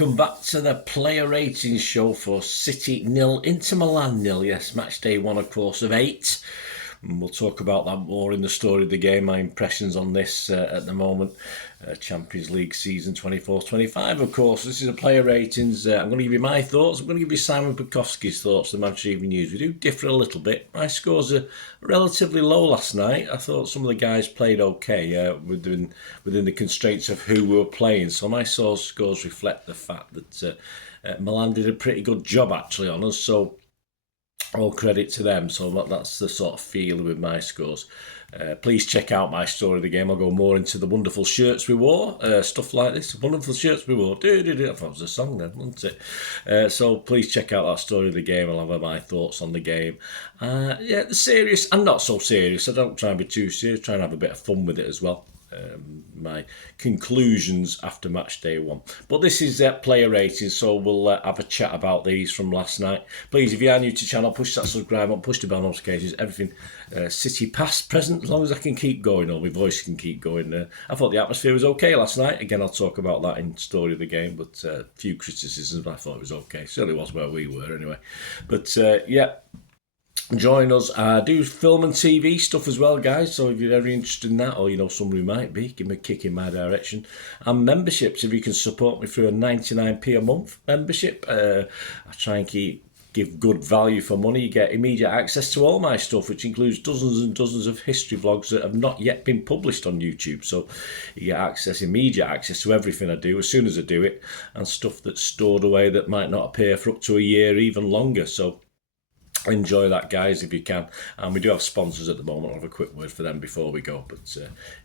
welcome back to the player ratings show for City 0, Inter Milan 0. Yes, match day 1, of course, of 8. And we'll talk about that more in the story of the game, my impressions on this at the moment. Champions League season 24-25, of course. This is a player ratings. I'm going to give you my thoughts. I'm going to give you Simon Bajkowski's thoughts, the Manchester Evening News. We do differ a little bit. My scores are relatively low last night. I thought some of the guys played okay within the constraints of who we were playing. So my scores reflect the fact that Milan did a pretty good job actually on us. So all credit to them. So that's the sort of feel with my scores. Please check out my story of the game. I'll go more into the wonderful shirts we wore, stuff like this. Wonderful shirts we wore. I thought it was a song then, wasn't it? So please check out that story of the game. I'll have my thoughts on the game. The serious and not so serious. I don't try and be too serious. Try and have a bit of fun with it as well. My conclusions after match day 1. But this is player ratings, so we'll have a chat about these from last night. Please, if you are new to the channel, push that subscribe button, push the bell notifications, everything City past, present, as long as I can keep going or my voice can keep going. I thought the atmosphere was okay last night. Again, I'll talk about that in story of the game, but a few criticisms, but I thought it was okay. Certainly was where we were anyway. But join us. I do film and TV stuff as well, guys. So if you're ever interested in that, or you know somebody who might be, give me a kick in my direction. And memberships, if you can support me through a 99p a month membership. I try and give good value for money. You get immediate access to all my stuff, which includes dozens and dozens of history vlogs that have not yet been published on YouTube. So you get immediate access to everything I do as soon as I do it, and stuff that's stored away that might not appear for up to a year, even longer. So enjoy that, guys, if you can. And we do have sponsors at the moment. I'll have a quick word for them before we go. But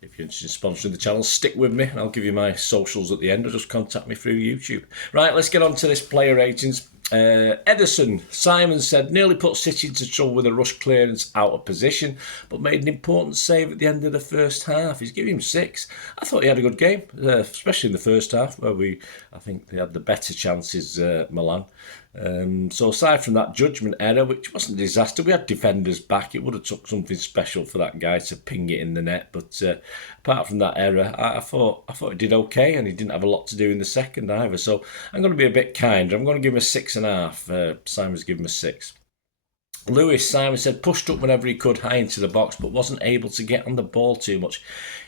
if you're interested in sponsoring the channel, stick with me and I'll give you my socials at the end, or just contact me through YouTube. Right, let's get on to this player ratings. Edison Simon said, nearly put City into trouble with a rush clearance out of position, but made an important save at the end of the first half. He's giving him 6. I thought he had a good game, especially in the first half, where I think they had the better chances, Milan. So aside from that judgment error, which wasn't a disaster, we had defenders back. It would have took something special for that guy to ping it in the net. But apart from that error, I thought he did okay, and he didn't have a lot to do in the second either. So I'm going to be a bit kinder. I'm going to give him a 6.5. Simon's given him a 6. Lewis, Simon said, pushed up whenever he could high into the box, but wasn't able to get on the ball too much.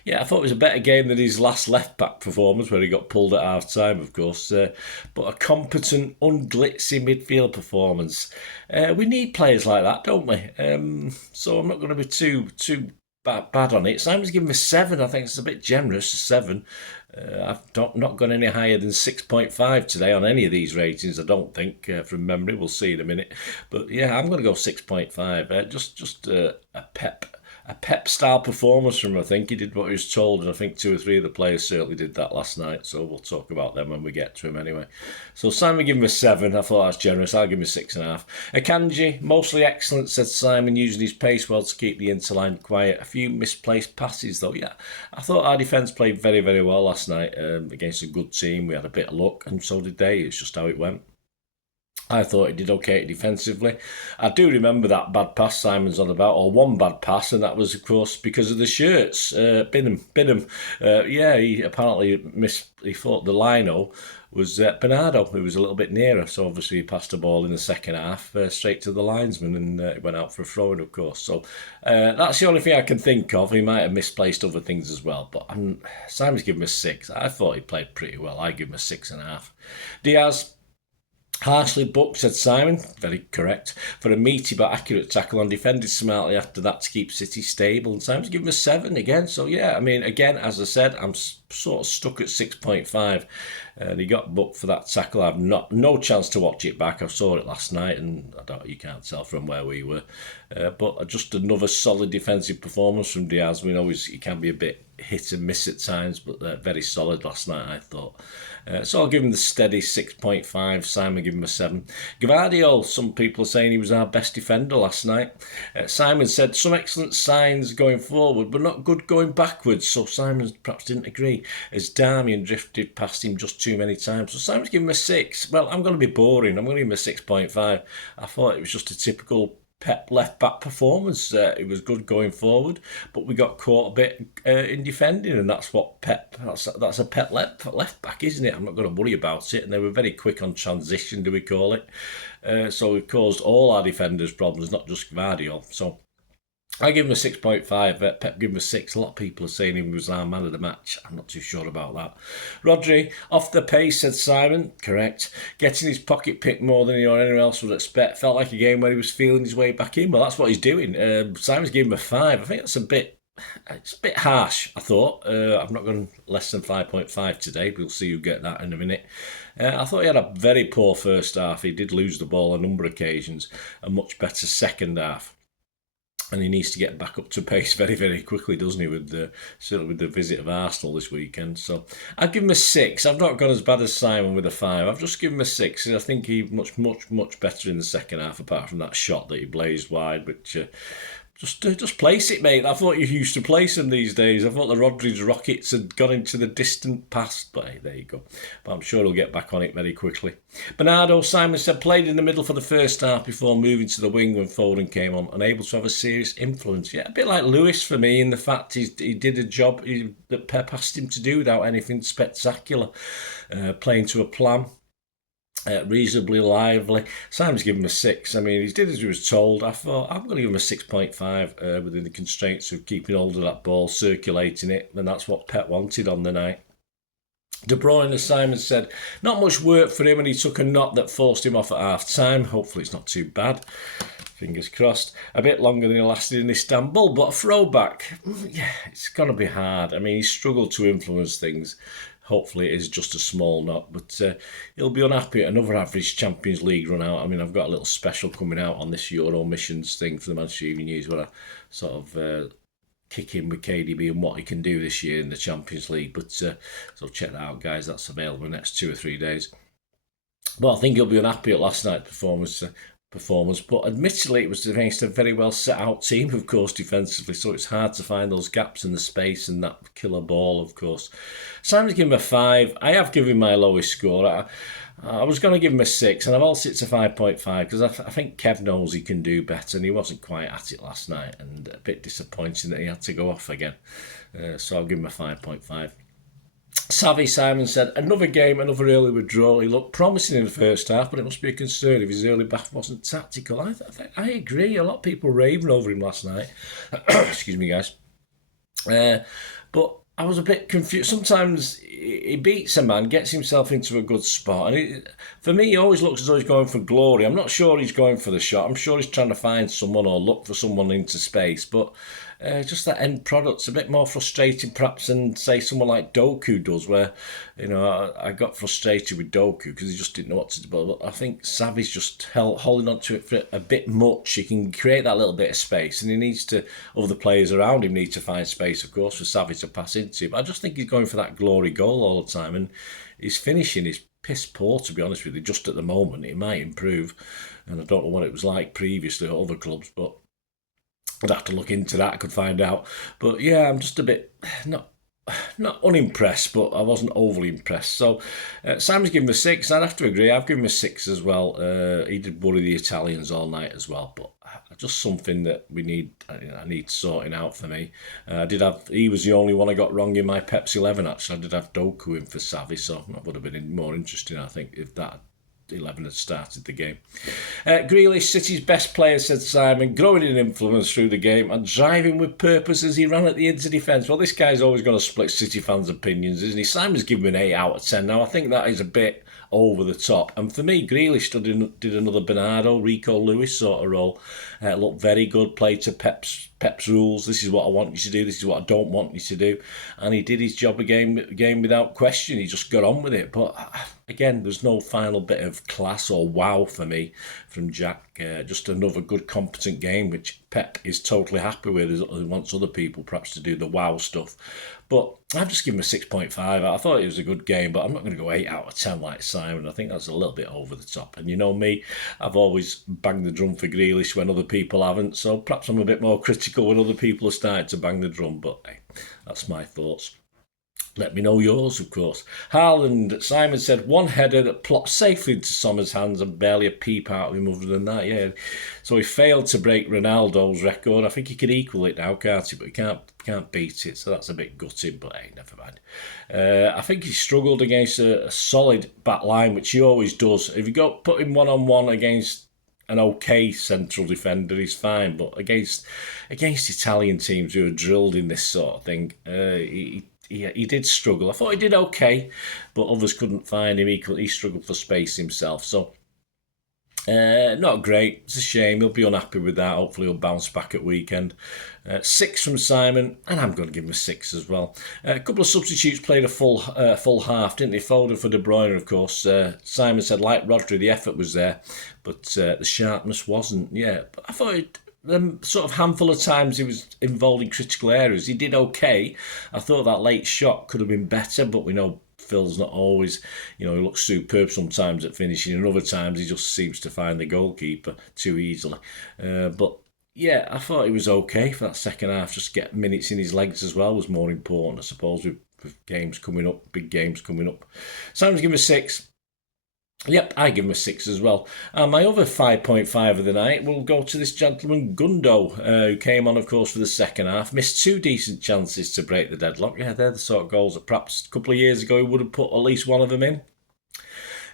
Yeah, I thought it was a better game than his last left-back performance, where he got pulled at half-time, of course. But a competent, unglitzy midfield performance. We need players like that, don't we? So I'm not going to be too bad on it. Simon's given me 7. I think it's a bit generous, 7. I've not gone any higher than 6.5 today on any of these ratings, I don't think, from memory. We'll see in a minute. But yeah, I'm going to go 6.5. Just a pep style performance from him. I think he did what he was told, and I think 2 or 3 of the players certainly did that last night. So we'll talk about them when we get to him anyway. So Simon gave him a 7. I thought that's generous. I'll give him a 6.5. Akanji, mostly excellent, said Simon, using his pace well to keep the interline quiet. A few misplaced passes though. Yeah, I thought our defence played very, very well last night against a good team. We had a bit of luck, and so did they. It's just how it went. I thought he did okay defensively. I do remember that bad pass Simon's on about, or one bad pass, and that was, of course, because of the shirts. Binham. He apparently he thought the lino was Bernardo, who was a little bit nearer. So obviously he passed the ball in the second half straight to the linesman, and it went out for a throw-in, of course. So that's the only thing I can think of. He might have misplaced other things as well. But Simon's given him a 6. I thought he played pretty well. I give him a 6.5. Diaz, harshly booked, said Simon, very correct, for a meaty but accurate tackle, and defended smartly after that to keep City stable. And Simon's given a 7 again. So yeah, I mean, again, as I said, I'm sort of stuck at 6.5. And he got booked for that tackle. I've no chance to watch it back. I saw it last night, and you can't tell from where we were. But just another solid defensive performance from Diaz. We know he can be a bit hit and miss at times, but very solid last night, I thought. So I'll give him the steady 6.5. Simon give him a 7. Gvardiol, some people are saying he was our best defender last night. Simon said, some excellent signs going forward, but not good going backwards. So Simon perhaps didn't agree, as Darmian drifted past him just too many times. So Simon's giving him a 6. Well, I'm going to be boring. I'm going to give him a 6.5. I thought it was just a typical Pep left back performance. It was good going forward, but we got caught a bit in defending, and that's what Pep. That's a Pep left back, isn't it? I'm not going to worry about it. And they were very quick on transition, do we call it? So it caused all our defenders problems, not just Guardiola. So I give him a 6.5. Pep give him a 6. A lot of people are saying he was our man of the match. I'm not too sure about that. Rodri, off the pace, said Simon. Correct. Getting his pocket picked more than he or anyone else would expect. Felt like a game where he was feeling his way back in. Well, that's what he's doing. Simon's giving him a 5. I think that's it's a bit harsh, I thought. I've not gone less than 5.5 today. We'll see you get that in a minute. I thought he had a very poor first half. He did lose the ball on a number of occasions. A much better second half. And he needs to get back up to pace very, very quickly, doesn't he? Certainly with the visit of Arsenal this weekend. So I'd give him a 6. I've not gone as bad as Simon with a 5. I've just given him a 6. And I think he much better in the second half, apart from that shot that he blazed wide, which just place it, mate. I thought you used to place them these days. I thought the Rodri's Rockets had gone into the distant past. But hey, there you go. But I'm sure he'll get back on it very quickly. Bernardo, Simon said, played in the middle for the first half before moving to the wing when Foden came on, unable to have a serious influence. Yeah, a bit like Lewis for me in the fact he did a job that Pep asked him to do without anything spectacular. Playing to a plan. Reasonably lively. Simon's given him a 6. I mean, he did as he was told. I thought, I'm going to give him a 6.5 within the constraints of keeping hold of that ball, circulating it, and that's what Pep wanted on the night. De Bruyne, as Simon said, not much work for him, and he took a knot that forced him off at half-time. Hopefully it's not too bad. Fingers crossed. A bit longer than he lasted in Istanbul, but a throwback, yeah, it's going to be hard. I mean, he struggled to influence things. Hopefully it is just a small knot, but he'll be unhappy at another average Champions League run out. I mean, I've got a little special coming out on this Euro missions thing for the Manchester Evening News where I sort of kick in with KDB and what he can do this year in the Champions League. But so check that out, guys. That's available in the next 2 or 3 days. But I think he'll be unhappy at last night's performance. But admittedly it was against a very well set out team, of course, defensively, so it's hard to find those gaps in the space and that killer ball, of course. Simon's given him a 5. I have given him my lowest score. I was going to give him a 6, and I've also it's a 5.5 because I think Kev knows he can do better, and he wasn't quite at it last night, and a bit disappointing that he had to go off again. So I'll give him a 5.5. Savvy Simon said, another game, another early withdrawal. He looked promising in the first half, but it must be a concern if his early bath wasn't tactical. I agree. A lot of people raving over him last night. Excuse me, guys. But I was a bit confused. Sometimes he beats a man, gets himself into a good spot. And for me, he always looks as though he's going for glory. I'm not sure he's going for the shot. I'm sure he's trying to find someone or look for someone into space. But just that end product's a bit more frustrating perhaps than, say, someone like Doku does, where, I got frustrated with Doku because he just didn't know what to do. But I think Savvy's just holding on to it for a bit much. He can create that little bit of space, and other players around him need to find space, of course, for Savvy to pass into. But I just think he's going for that glory goal all the time, and his finishing is piss poor, to be honest with you, just at the moment. It might improve, and I don't know what it was like previously at other clubs, but I'd have to look into that. I could find out. But yeah, I'm just a bit not unimpressed, but I wasn't overly impressed. So Simon's given him a 6. I'd have to agree. I've given him a 6 as well. He did worry the Italians all night as well, but just something that I need sorting out for me. He was the only one I got wrong in my Pepsi 11, actually. I did have Doku in for Savvy, so that would have been more interesting, I think, if that 11 had started the game. Grealish, City's best player, said Simon, growing in influence through the game and driving with purpose as he ran at the edge of defence. Well, this guy's always going to split City fans' opinions, isn't he? Simon's given him an 8 out of 10. Now, I think that is a bit over the top. And for me, Grealish did another Bernardo, Rico Lewis sort of role. Looked very good, played to Pep's rules. This is what I want you to do, this is what I don't want you to do. And he did his job again without question. He just got on with it. But again, there's no final bit of class or wow for me from Jack. Just another good, competent game, which Pep is totally happy with. He wants other people perhaps to do the wow stuff. But I've just given him a 6.5. I thought it was a good game, but I'm not going to go 8 out of 10 like Simon. I think that's a little bit over the top. And you know me, I've always banged the drum for Grealish when other people haven't. So perhaps I'm a bit more critical when other people are starting to bang the drum. But hey, that's my thoughts. Let me know yours, of course. Haaland, Simon said, one header that plopped safely into Sommer's hands and barely a peep out of him other than that, yeah. So he failed to break Ronaldo's record. I think he could equal it now, can't he? But he can't beat it, so that's a bit gutting, but hey, never mind. I think he struggled against a solid back line, which he always does. If you put him one-on-one against an okay central defender, he's fine. But against Italian teams who are drilled in this sort of thing, he did struggle. I thought he did okay, but others couldn't find him. He struggled for space himself. So, not great. It's a shame. He'll be unhappy with that. Hopefully he'll bounce back at weekend. 6 from Simon, and I'm going to give him a 6 as well. A couple of substitutes played a full half, didn't they? Foden for De Bruyne, of course. Simon said, like Rodri, the effort was there, but the sharpness wasn't. Yeah, but I thought the sort of handful of times he was involved in critical areas, he did okay. I thought that late shot could have been better, but we know Phil's not always, he looks superb sometimes at finishing, and other times he just seems to find the goalkeeper too easily. But yeah, I thought he was okay for that second half. Just get minutes in his legs as well was more important, I suppose, with games coming up, big games coming up. Simon's given a 6. Yep, I give him a 6 as well. And my other 5.5 of the night will go to this gentleman, Gundo, who came on, of course, for the second half. Missed 2 decent chances to break the deadlock. Yeah, they're the sort of goals that perhaps a couple of years ago he would have put at least one of them in.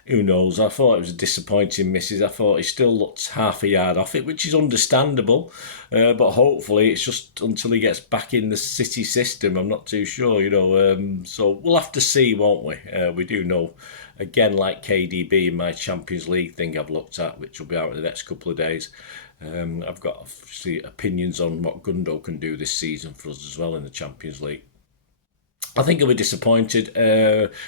Who knows? I thought it was a disappointing misses. I thought he still looked half a yard off it, which is understandable. But hopefully it's just until he gets back in the City system. I'm not too sure, So we'll have to see, won't we? We do know, again, like KDB in my Champions League thing I've looked at, which will be out in the next couple of days. I've got obviously opinions on what Gundo can do this season for us as well in the Champions League. I think he'll be disappointed.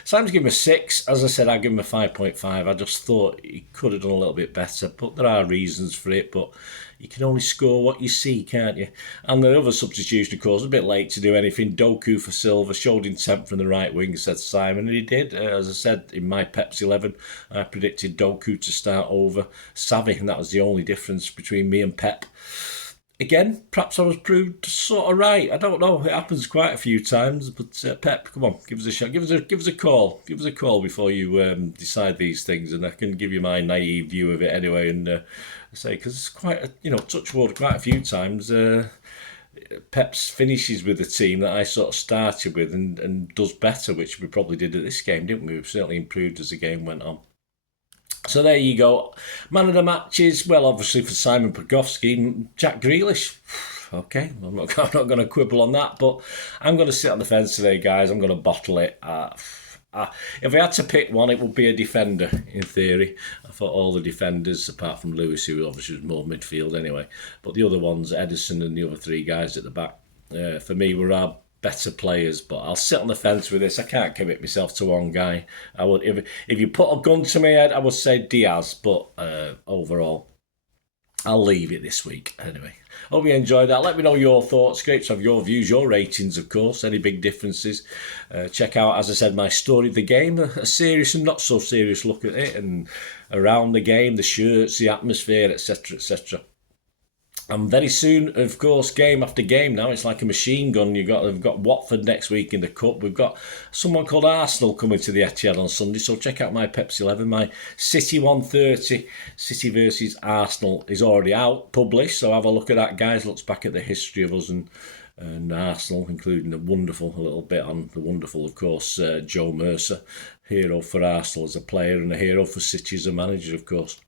Simon's given him a 6. As I said, I give him a 5.5. I just thought he could have done a little bit better, but there are reasons for it. But you can only score what you see, can't you? And the other substitution, of course, a bit late to do anything. Doku for Silva showed intent from the right wing, said Simon, and he did. As I said, in my Pepsi 11, I predicted Doku to start over Savi, and that was the only difference between me and Pep. Again, perhaps I was proved sort of right. I don't know. It happens quite a few times. But Pep, come on, give us a shot. Give us a call. Give us a call before you decide these things, and I can give you my naive view of it anyway. And I say, because it's quite touch wood, quite a few times. Pep's finishes with the team that I sort of started with and does better, which we probably did at this game, didn't we? We've certainly improved as the game went on. So there you go. Man of the matches, well, obviously for Simon Bajkowski, Jack Grealish. Okay, I'm not going to quibble on that, but I'm going to sit on the fence today, guys. I'm going to bottle it. If I had to pick one, it would be a defender, in theory. I thought all the defenders, apart from Lewis, who obviously was more midfield anyway, but the other ones, Edison and the other 3 guys at the back, for me, were our better players. But I'll sit on the fence with this. I can't commit myself to one guy. I would, if you put a gun to my head, I would say Diaz, but overall, I'll leave it this week anyway. Hope you enjoyed that. Let me know your thoughts. Great to have your views, your ratings, of course. Any big differences? Check out, as I said, my story of the game, a serious and not so serious look at it, and around the game, the shirts, the atmosphere, etc., etc. And very soon, of course, game after game now, it's like a machine gun. We've got Watford next week in the Cup. We've got someone called Arsenal coming to the Etihad on Sunday. So check out my Pepsi 11. My City 130, City versus Arsenal, is already out, published. So have a look at that, guys. Looks back at the history of us and Arsenal, including a little bit on the wonderful, of course, Joe Mercer. Hero for Arsenal as a player and a hero for City as a manager, of course.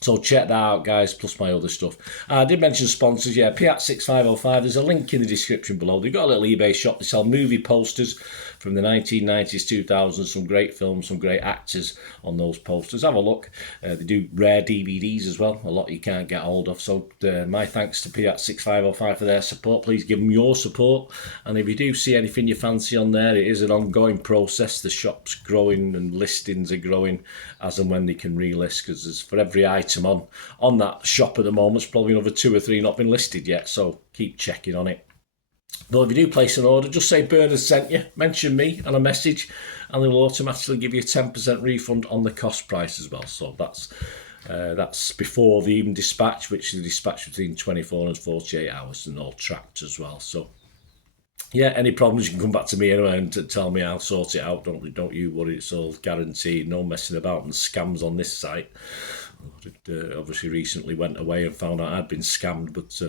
So check that out, guys, plus my other stuff. I did mention sponsors, yeah, Piat6505. There's a link in the description below. They've got a little eBay shop. They sell movie posters from the 1990s, 2000s, some great films, some great actors on those posters. Have a look. They do rare DVDs as well, a lot you can't get hold of. So my thanks to Piat6505 for their support. Please give them your support. And if you do see anything you fancy on there, it is an ongoing process. The shop's growing and listings are growing as and when they can relist, because there's for every item on that shop at the moment, there's probably another 2 or 3 not been listed yet, so keep checking on it. But if you do place an order, just say Bernard sent you, mention me on a message, and they'll automatically give you a 10% refund on the cost price as well. So that's before the even dispatch, which is dispatched between 24 and 48 hours, and all tracked as well. So yeah, any problems, you can come back to me anyway and tell me. I'll sort it out. Don't you worry. It's all guaranteed. No messing about and scams on this site. Obviously recently went away and found out I'd been scammed, but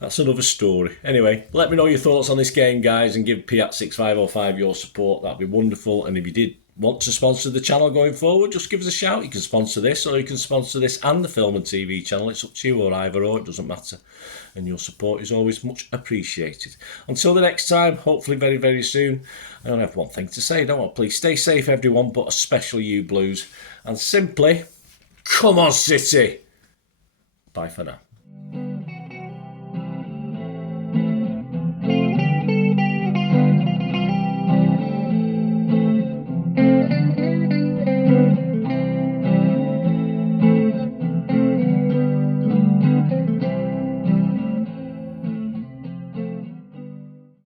that's another story. Anyway, let me know your thoughts on this game, guys, and give Piat6505 your support. That'd be wonderful. And if you did want to sponsor the channel going forward, just give us a shout. You can sponsor this, or you can sponsor this and the film and TV channel. It's up to you, or either or, it doesn't matter. And your support is always much appreciated. Until the next time, hopefully very, very soon. I only have one thing to say, don't I? Please stay safe, everyone, but especially you Blues. And simply, come on, City! Bye for now.